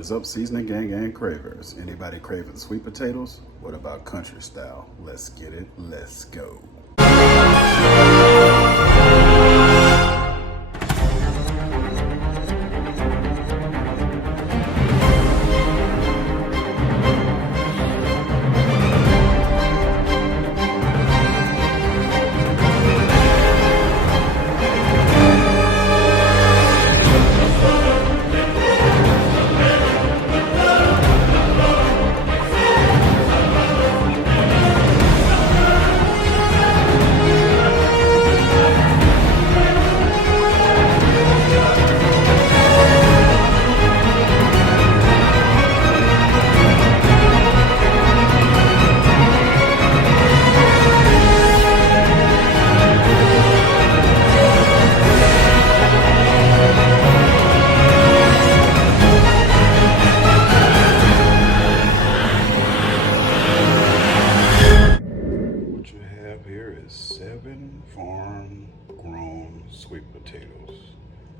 What's up, seasoning gang cravers? Anybody craving sweet potatoes? What about country style? Let's get it, let's go. Here is 7 farm-grown sweet potatoes.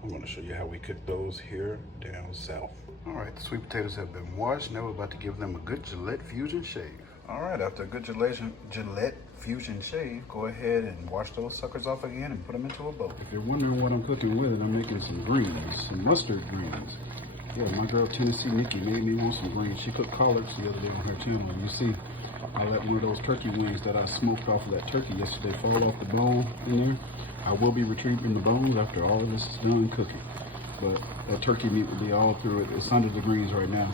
I'm going to show you how we cook those here down south. All right, the sweet potatoes have been washed. Now we're about to give them a good Gillette Fusion shave. All right, after a good Gillette Fusion shave, go ahead and wash those suckers off again and put them into a bowl. If you're wondering what I'm cooking with it, I'm making some greens, some mustard greens. Yeah, my girl Tennessee Nikki made me want some greens. She cooked collards the other day on her channel, and you see, I let one of those turkey wings that I smoked off of that turkey yesterday fall off the bone in there. I will be retrieving the bones after all of this is done cooking. But that turkey meat will be all through it. It's under the greens right now.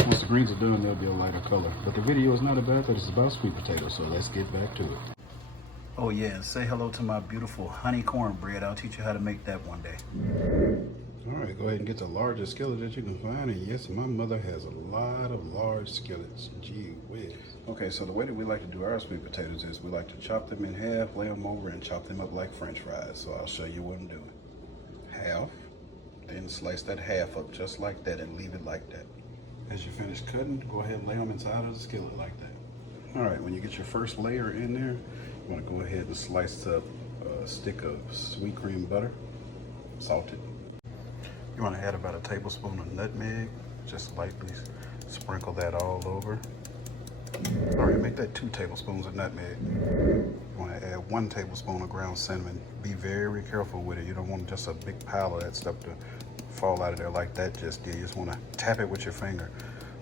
Once the greens are done, they'll be a lighter color. But the video is not about that, it's about sweet potatoes, so let's get back to it. Oh yeah, and say hello to my beautiful honey cornbread. I'll teach you how to make that one day. All right, go ahead and get the largest skillet that you can find. And yes, my mother has a lot of large skillets. Gee whiz. Okay, so the way that we like to do our sweet potatoes is we like to chop them in half, lay them over, and chop them up like French fries. So I'll show you what I'm doing. Half, then slice that half up just like that and leave it like that. As you finish cutting, go ahead and lay them inside of the skillet like that. All right, when you get your first layer in there, you want to go ahead and slice up a stick of sweet cream butter, salted. You want to add about a tablespoon of nutmeg, just lightly sprinkle that all over. All right, make that 2 tablespoons of nutmeg. You want to add 1 tablespoon of ground cinnamon. Be very careful with it. You don't want just a big pile of that stuff to fall out of there like that just did. You just want to tap it with your finger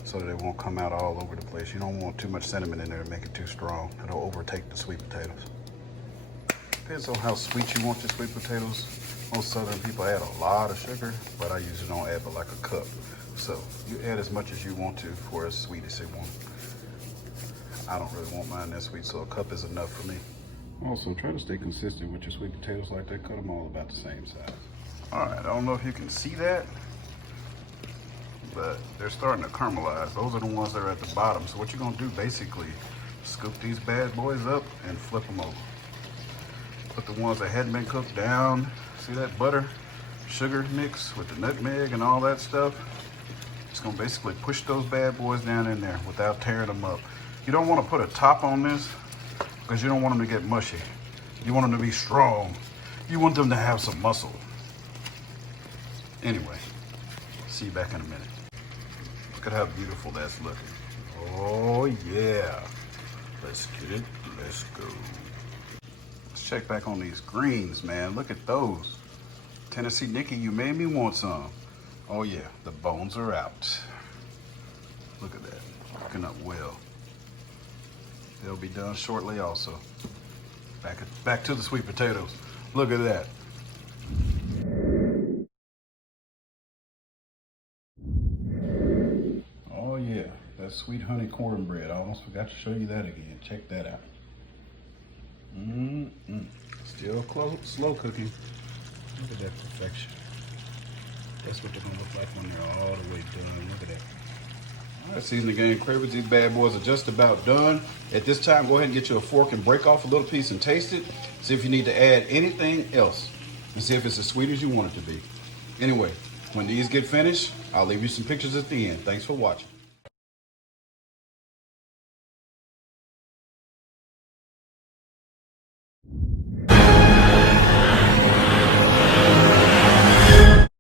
so that it won't come out all over the place. You don't want too much cinnamon in there to make it too strong. It'll overtake the sweet potatoes. Depends on how sweet you want your sweet potatoes. Most southern people add a lot of sugar, but I usually don't add but like a cup. So you add as much as you want to for as sweet as you want. I don't really want mine that sweet, so a cup is enough for me. Also, try to stay consistent with your sweet potatoes like that. Cut them all about the same size. All right, I don't know if you can see that, but they're starting to caramelize. Those are the ones that are at the bottom. So what you're gonna do basically, scoop these bad boys up and flip them over. Put the ones that hadn't been cooked down. See that butter, sugar mix with the nutmeg and all that stuff? It's gonna basically push those bad boys down in there without tearing them up. You don't wanna put a top on this because you don't want them to get mushy. You want them to be strong. You want them to have some muscle. Anyway, see you back in a minute. Look at how beautiful that's looking. Oh yeah. Let's get it, let's go. Let's check back on these greens, man. Look at those. Tennessee Nikki, you made me want some. Oh yeah, the bones are out. Look at that, cooking up well. They'll be done shortly also. Back to the sweet potatoes. Look at that. Oh yeah, that sweet honey cornbread. I almost forgot to show you that again. Check that out. Still slow cooking. Look at that perfection. That's what they're gonna look like when they're all the way done. Look at that. All right, seasoning gang cravers, these bad boys are just about done. At this time, go ahead and get you a fork and break off a little piece and taste it. See if you need to add anything else and see if it's as sweet as you want it to be. Anyway, when these get finished, I'll leave you some pictures at the end. Thanks for watching.